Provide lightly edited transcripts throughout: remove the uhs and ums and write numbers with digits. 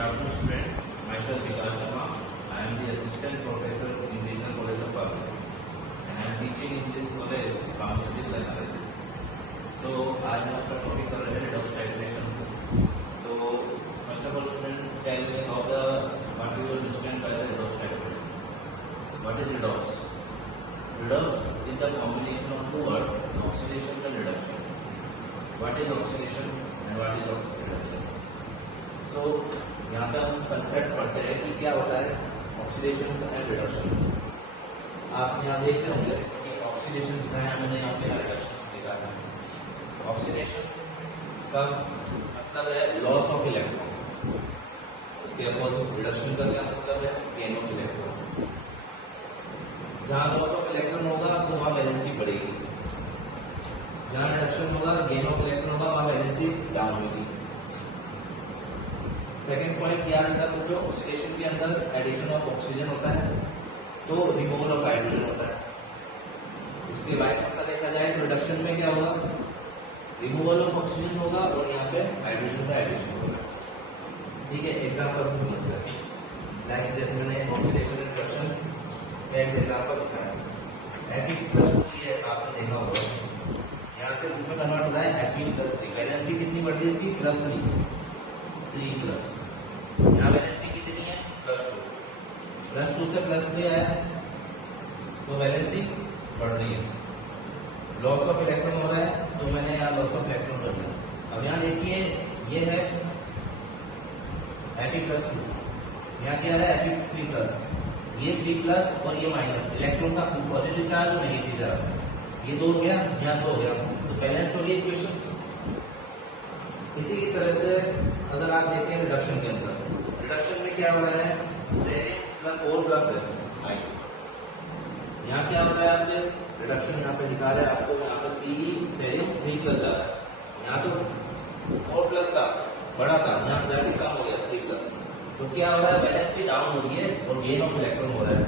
afternoon, students. Myself Vikas Sharma. I am the assistant professor in Regional College of Pharmacy, and I am teaching in this college pharmaceutical analysis. So आज हम अपना topic कर रहे हैं redox titrations. So first of all, students, tell me how what you will understand by the redox titration. What is redox? Redox is the combination of two words, oxidation and reduction. What is oxidation and what is reduction? So यहाँ पे हम concept पढ़ते हैं कि क्या होता है oxidation and reduction. आप यहाँ देखते होंगे ऑक्सीडेशन दिखाया है मैंने, यहाँ पे रिडक्शन दिखाया है. ऑक्सीडेशन का मतलब है लॉस ऑफ इलेक्ट्रॉन, उसके अपोजिट रिडक्शन का क्या मतलब है गेन ऑफ इलेक्ट्रॉन. जहाँ लॉस ऑफ इलेक्ट्रॉन होगा तो वहाँ वैलेंसी बढ़ेगी, जहाँ रिडक्शन होगा गेन ऑफ इलेक्ट्रॉन होगा वहाँ वैलेंसी डाउन होगी. सेकेंड पॉइंट क्या रहता है, जो ऑक्सीडेशन के अंदर एडिशन ऑफ ऑक्सीजन होता है तो रिमूवल ऑफ हाइड्रोजन होता है. उसके वाइस वर्सा देखा जाए तो रिडक्शन में क्या होगा, रिमूवल ऑफ ऑक्सीजन होगा और यहाँ पे हाइड्रोजन का एडिशन होगा. ठीक है, एग्जांपल से समझते हैं. लाइक जैसे मैंने ऑक्सीडेशन रिडक्शन का एक एग्जांपल दिखाया, Fe+2 ये आपने देखा होगा, यहाँ से उसमें कन्वर्ट हो रहा है Fe+3. वैलेंसी कितनी बढ़ रही है इसकी, +3 यहाँ वैलेंसी कितनी है, +2 से +3 आया तो वैलेंसी बढ़ रही है. लॉस ऑफ इलेक्ट्रॉन हो रहा है तो मैंने यहाँ लॉस ऑफ इलेक्ट्रॉन कर दिया. अब यहाँ देखिए ये है Fe+2, यहाँ क्या है Fe3+, ये 3+ और ये माइनस. इलेक्ट्रॉन का पॉजिटिव चार्ज और नेगेटिव चार्ज, ये दो हो गया, यहाँ दो हो गया, तो बैलेंस हो गई इक्वेशन. इसी की तरह से अगर आप देखें रिडक्शन के अंदर, रिडक्शन में क्या हो रहा है, सेरियम +4+ है. यहाँ क्या हो रहा है, आपके रिडक्शन यहाँ पे दिखा रहे हैं आपको, यहाँ पे सेरियम 3+ आ रहा है. यहाँ तो 4+ था, बड़ा था, यहाँ वैल्यू कम हो गया 3+. तो क्या हो रहा है, वैलेंसी डाउन हो रही है और गेन ऑफ इलेक्ट्रॉन हो रहा है.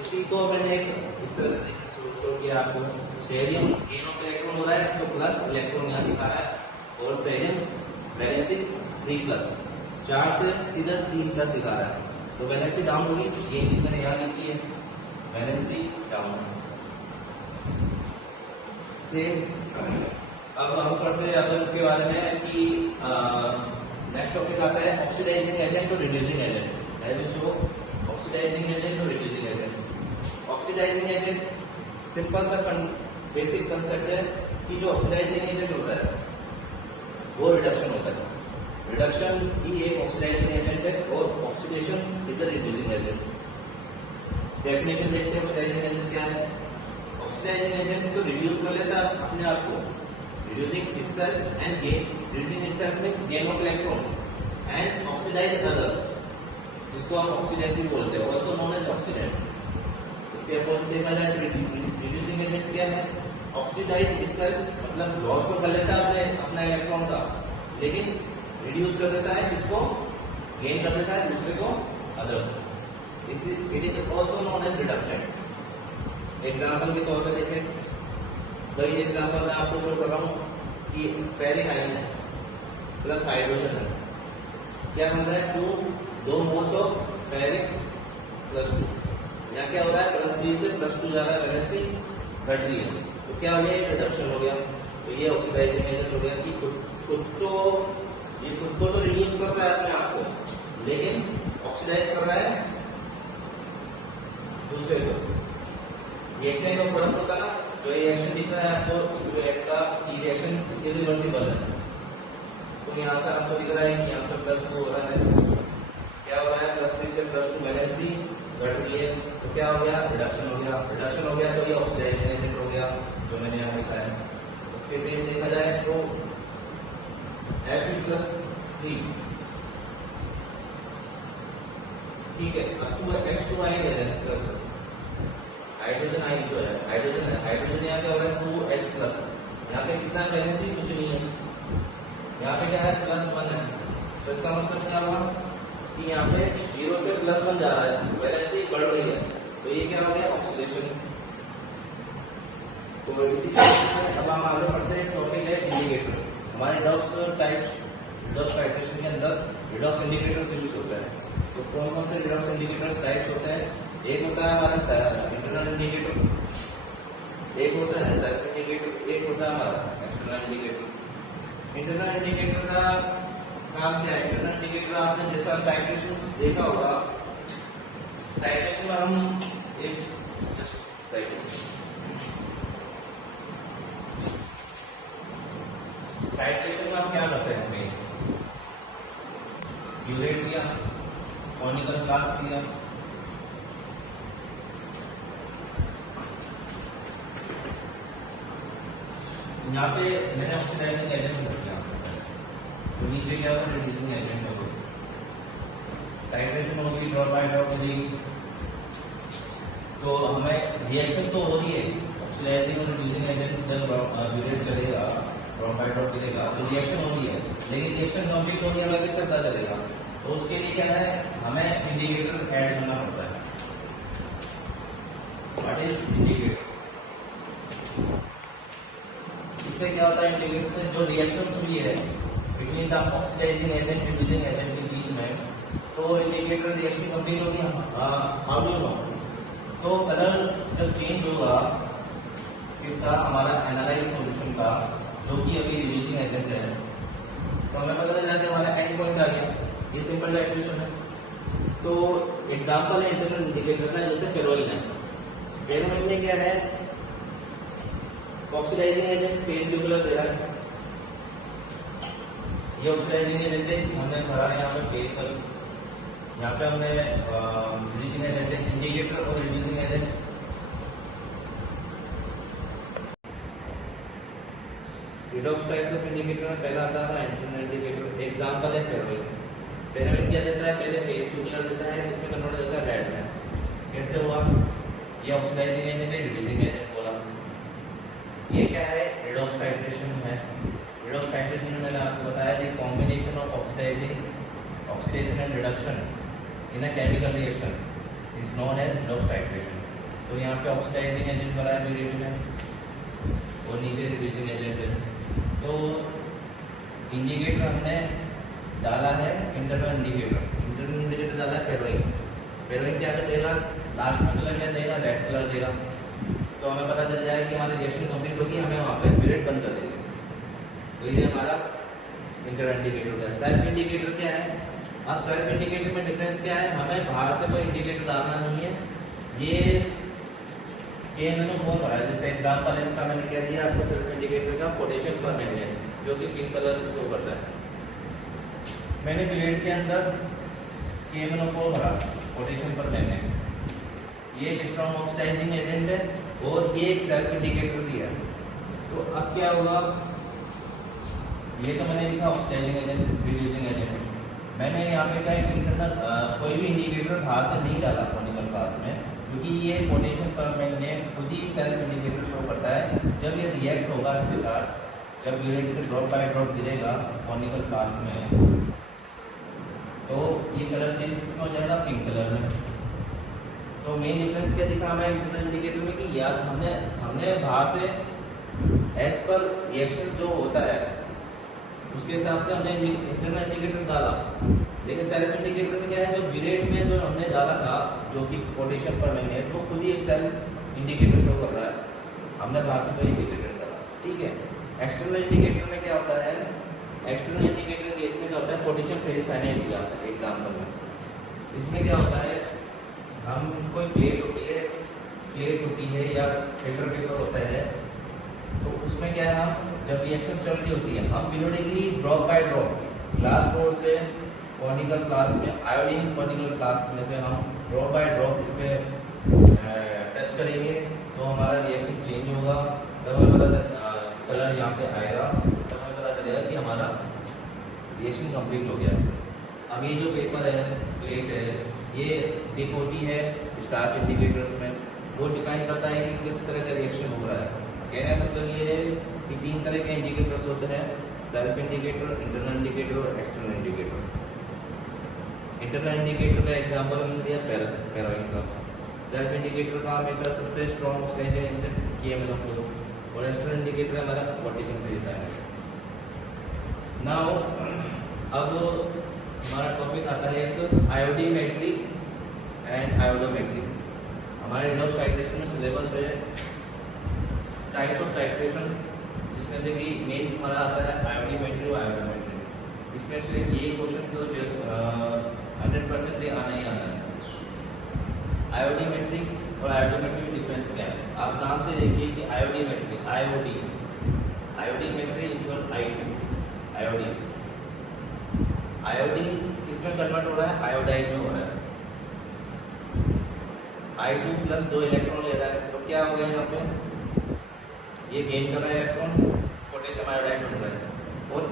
इसी को मैंने इस तरह से शो किया आपको, सेरियम गेन ऑफ इलेक्ट्रॉन हो रहा है तो प्लस इलेक्ट्रॉन यहाँ दिखा रहा है और सेरियम वैलेंसी 3+, 4 से सीधा 3+ दिखा रहा है तो वैलेंसी डाउन होगी. ये चीज मैंने यहाँ लिखी है, वैलेंसी डाउन. सेम अब हम पढ़ते हैं अगर उसके बारे में कि नेक्स्ट टॉपिक आता है ऑक्सीडाइजिंग एजेंट और रिड्यूसिंग एजेंट. ऑक्सीडाइजिंग एजेंट और reducing agent. Oxidising agent simple सा बेसिक कंसेप्ट है कि जो ऑक्सीडाइजिंग एजेंट होता है वो रिडक्शन होता है. रिडक्शन ही एक ऑक्सीडाइजिंग एजेंट है और oxidation is a reducing agent. Definition देखते हैं ऑक्सीडाइजिंग एजेंट क्या है. ऑक्सीडाइजिंग एजेंट तो रिड्यूस कर लेता है अपने आप को, reducing itself and gain. Reducing itself means gain of electron and oxidise other, जिसको हम ऑक्सीडेंट बोलते हैं, आल्सो नोन एज ऑक्सीडेंट. इसके अपोजिट देखा जाए रिड्यूसिंग एजेंट क्या है, ऑक्सीडाइज इटसेल्फ मतलब लॉस तो कर लेता है अपना इलेक्ट्रॉन का, लेकिन रिड्यूस कर देता है, किसको, गेन कर देता है दूसरे को, अदर्स को. It is also known as reductant. Example के तौर पे देखें, वही एग्जांपल मैं आपको शो कर रहा हूँ कि फेरिक आयन है प्लस हाइड्रोजन है, क्या बन रहा है, 2 मोल्स ऑफ फेरिक +2. यहाँ क्या हो रहा है, +3 से +2 जा रहा है, वैलेंसी घट रही है तो क्या हो गया, ये रिडक्शन हो गया. तो ये ऑक्सीडाइजिंग एजेंट हो गया कि खुद को तो रिड्यूस कर रहा है अपने आप को, लेकिन ऑक्सीडाइज कर रहा है दूसरे को. ये काइंड ऑफ प्रोडक्ट होता है ना, जो ये रिएक्शन दिख रहा है आपको, जो का रिएक्शन इरिवर्सिबल है. तो यहाँ से आपको दिख रहा है कि यहाँ पर +2 हो रहा है, क्या हो रहा है, +3 से +2 वैलेंसी घट रही है तो क्या हो गया, रिडक्शन हो गया. रिडक्शन हो गया तो ये ऑक्सीडाइजिंग एजेंट हो गया जो मैंने यहाँ लिखा है. उसके सेम देखा जाए तो Fe+3, ठीक है. अब H2 आएंगे, हाइड्रोजन आई जो है, हाइड्रोजन यहाँ क्या हो रहा है, 2H+. यहाँ पे कितना वैलेंसी, कुछ नहीं है. यहाँ पे क्या है, +1 है. तो इसका मतलब क्या हुआ कि यहाँ पे 0 से +1 जा रहा है, वैलेंसी बढ़ रही है, तो ये क्या हो गया, ऑक्सीडेशन. तो इसी अब हम आगे बढ़ते हैं. टॉपिक है इंडिकेटर्स. हमारे रिडॉक्स टाइट्रेशन के अंदर रिडॉक्स इंडिकेटर्स यूज होता है। तो कौन कौन से रिडॉक्स इंडिकेटर्स टाइप्स होते हैं? एक होता है हमारा इंटरनल इंडिकेटर, एक होता है सेल्फ इंडिकेटर, एक होता है हमारा एक्सटर्नल इंडिकेटर। इंटरनल इंडिकेटर का काम क्या है? इंटरनल इंडिकेटर आपने जैसा टाइट्रेशन देखा होगा, टाइट्रेशन में हम एक टाइट्रेशन में हम क्या करते हैं? यूरेट लिया, कॉनिकल फ्लास्क लिया, यहाँ पे मैंने ऑक्सीडाइजिंग एजेंट रख लिया, तो नीचे क्या होगा? रिड्यूसिंग एजेंट होगा। टाइट्रेशन होगी, ड्रॉप बाय ड्रॉप होगी, तो हमें रिएक्शन तो हो रही है। ऑक्सीडाइजिंग और रिड्यूसिंग एजेंट जब यूरेट चलेगा, ड्रॉप बाय ड्रॉप चलेगा, तो रिएक्शन हो रही है, लेकिन रिएक्शन कंप्लीट होने के बाद कैसे पता चलेगा? तो उसके लिए क्या है? हमें इंडिकेटर ऐड करना पड़ता है। What is indicator? इससे क्या होता है? इंडिकेटर से जो रिएक्शन हुई है between the oxidising agent reducing agent के बीच में, तो इंडिकेटर रिएक्शन कंप्लीट होगी। How do know? तो कलर जब चेंज होगा इसका, हमारा एनालाइज सॉल्यूशन का, जो कि अभी रिड्यूसिंग एजेंट है, तो हमें पता चला कि हमारा एंड पॉइंट आ गया। ये सिंपल इक्वेशन है। तो एग्जांपल है इंटरनल इंडिकेटर का, जैसे फेरोइन है। फेरोइन में क्या है? Oxidising agent pale blue colour दे रहा है, ये ऑक्सीडाइजिंग एजेंट है, हमने भरा है यहाँ पे पेल कलर, यहाँ पे हमने रिड्यूसिंग एजेंट, इंडिकेटर और reducing agent. Redox types of indicator में पहला आता है इंटरनल इंडिकेटर। एग्जांपल है फेरोइन। फेरोइन क्या देता है? पहले पेल ब्लू कलर देता है, इसमें कन्वर्ट होता है रेड में। कैसे हुआ? ये ऑक्सीडाइजिंग एजेंट है, रिड्यूसिंग एजेंट बोला। ये क्या है? रिडॉक्स टाइट्रेशन है। रिडॉक्स टाइट्रेशन में मैंने आपको बताया the combination of oxidation and reduction in a chemical reaction is known as redox titration. तो यहाँ पे ऑक्सीडाइजिंग एजेंट भरा है यूरेट में, और नीचे रिड्यूसिंग एजेंट है। तो इंडिकेटर हमने डाला है इंटरनल इंडिकेटर। इंटरनल इंडिकेटर डाला है फेरोइन। फेरोइन क्या देगा? लास्ट में कलर क्या देगा? रेड कलर देगा। तो हमें पता चल जाएगा कि हमारी रिएक्शन कंप्लीट होगी, हमें वहाँ पे यूरेट बंद कर देंगे। तो ये हमारा इंटरनल इंडिकेटर होता है। सेल्फ इंडिकेटर क्या है? अब सेल्फ इंडिकेटर में डिफरेंस क्या है? हमें बाहर से कोई इंडिकेटर डालना नहीं है। ये KMnO4 भरा है। जैसे एग्जांपल है इसका, मैंने क्या दिया आपको? सेल्फ इंडिकेटर का पोटेशियम परमैंगनेट, जो कि पिंक कलर शो करता है। मैंने यूरेट के अंदर KMnO4 भरा, पोटेशियम परमैंगनेट। ये स्ट्रॉन्ग ऑक्सीडाइजिंग एजेंट है, और ये एक सेल्फ इंडिकेटर भी है। तो अब क्या होगा? ये तो मैंने लिखा ऑक्सीडाइजिंग एजेंट, रिड्यूसिंग एजेंट। मैंने यहाँ पे क्या इंटरनल कोई भी इंडिकेटर बाहर से नहीं डाला कॉनिकल फ्लास्क में, क्योंकि ये पोटेशियम परमैंगनेट खुद ही सेल्फ इंडिकेटर शो करता है। जब ये रिएक्ट होगा इसके साथ, जब यूरेट से ड्रॉप बाय ड्रॉप गिरेगा कॉनिकल फ्लास्क में, तो ये कलर चेंज किसमें हो जाएगा? पिंक कलर में। तो मेन डिफरेंस क्या दिखा हमें इंटरनल इंडिकेटर में कि यार हमने बाहर से एज पर रिएक्शन जो होता है उसके हिसाब से हमने इंटरनल इंडिकेटर डाला। लेकिन सेल्फ इंडिकेटर में क्या है? जो यूरेट में जो हमने डाला था, जो कि पोटेशियम परमैंगनेट, वो खुद ही एक सेल्फ इंडिकेटर शो कर रहा है, हमने बाहर से कोई इंडिकेटर डाला। ठीक है। एक्सटर्नल इंडिकेटर में क्या होता है? एक्सटर्नल इंडिकेटर केस में क्या होता है? पोटेशियम फेरिसाइनाइड दिया जाता है एग्जाम्पल में। इसमें क्या होता है? हम कोई प्लेट होती है या फिल्टर पेपर होता है, तो उसमें क्या है? हम जब रिएक्शन चल रही होती है, हम periodically drop by drop glass floor से कॉनिकल फ्लास्क में, आयोडीन कॉनिकल फ्लास्क में से हम ड्रॉप बाय ड्रॉप इस पे टच करेंगे, तो हमारा रिएक्शन चेंज होगा। तब हमें पता कलर यहाँ पे आएगा, तब हमें पता चलेगा कि हमारा रिएक्शन कंप्लीट हो गया। अब ये जो पेपर है, प्लेट है, ये डिप होती है स्टार्च इंडिकेटर्स में। वो डिपेंड करता है कि किस तरह का रिएक्शन हो रहा है। कहने का मतलब ये है कि 3 तरह के इंडिकेटर्स होते हैं: सेल्फ इंडिकेटर, इंटरनल इंडिकेटर और एक्सटर्नल इंडिकेटर। इंटरनल इंडिकेटर का एग्जांपल हमने दिया फेरोइन का। सेल्फ इंडिकेटर का हमेशा सबसे स्ट्रॉन्ग ऑक्सीडाइजिंग एजेंट KMnO4, और एक्सटर्नल इंडिकेटर हमारा पोटेशियम फेरिसाइनाइड। नाउ अब हमारा टॉपिक आता है एक आयोडीमेट्री एंड आयोडोमेट्री। हमारे रिडोक्स टाइट्रेशन में सिलेबस है टाइप्स ऑफ टाइट्रेशन, जिसमें से कि मेन हमारा आता है आयोडीमेट्री और आयोडोमेट्री। इसमें से ये क्वेश्चन तो 100% आना ही आना है। आयोडीमेट्री और आयोडोमेट्री में डिफरेंस क्या है? आप नाम से देखिए कि iodimetry iodimetry equal iodine iodine किसमें कन्वर्ट हो रहा है? आयोडाइड में हो रहा है। I2 प्लस 2 इलेक्ट्रॉन ले रहा है, तो क्या हो गया यहाँ पे? ये गेन कर रहा है इलेक्ट्रॉन, पोटेशियम आयोडाइड बन रहा है। और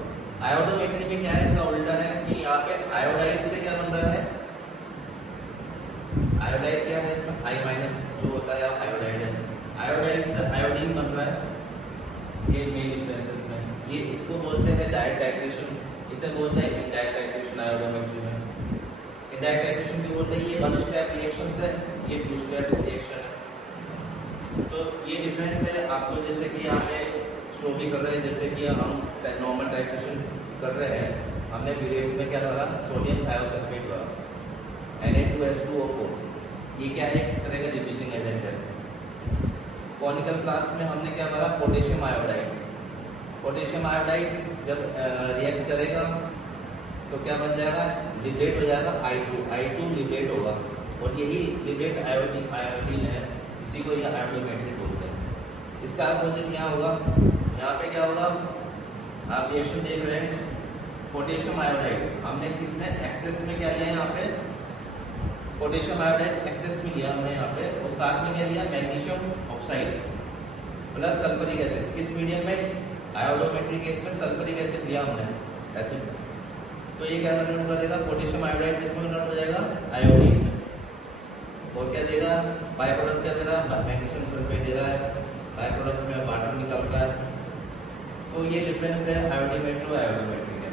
आयोडोमेट्री में क्या है? इसका उल्टा है कि यहाँ पे आयोडाइड से क्या बन रहा है? आयोडाइड क्या है इसमें? I- जो होता है आयोडाइड है, आयोडाइड से आयोडीन बन रहा है। ये मेन डिफरेंसेस में ये इसको बोलते हैं डायरेक्ट टाइट्रेशन, इसे बोलते हैं इनडायरेक्ट टाइट्रेशन। आयोडोमेट्री में इनडायरेक्ट टाइट्रेशन क्यों बोलते हैं? ये 1 स्टेप रिएक्शन है, ये 2 स्टेप रिएक्शन है। तो ये डिफरेंस है। आपको जैसे कि यहाँ पे शो भी कर रहे हैं, जैसे कि हम नॉर्मल टाइट्रेशन कर रहे हैं, हमने पीरियड में क्या करा? सोडियम थायोसल्फेट का Na2H2O4, ये क्या है? एक तरह का रिड्यूसिंग एजेंट है। कॉनिकल क्लास में हमने क्या करा? Potassium iodide. पोटेशियम आयोडाइड जब रिएक्ट करेगा तो क्या बन जाएगा? लिबरेट हो जाएगा I2 लिबरेट होगा, और यही लिबरेट आयोडीन है, इसी को यह आयोडोमेट्री बोलते हैं। इसका अपोजिट यहाँ होगा, यहाँ पे क्या होगा? आप रिएक्शन देख रहे हैं, पोटेशियम आयोडाइड हमने कितने एक्सेस में क्या लिया? यहाँ पे पोटेशियम आयोडाइड एक्सेस में लिया हमने यहाँ पे, और साथ में क्या लिया? Magnesium oxide plus sulphuric acid. किस मीडियम में? आयोडोमेट्री केस में सल्फ्यूरिक एसिड दिया हमने, एसिड। तो ये क्या कन्वर्ट करेगा? पोटेशियम आयोडाइड किसमें कन्वर्ट हो जाएगा? आयोडीन में। और क्या देगा? बाय प्रोडक्ट क्या दे रहा है? मैग्नीशियम सल्फेट दे रहा है, बाय प्रोडक्ट में वाटर निकल रहा है। तो ये डिफरेंस है आयोडीमेट्री और आयोडोमेट्री का।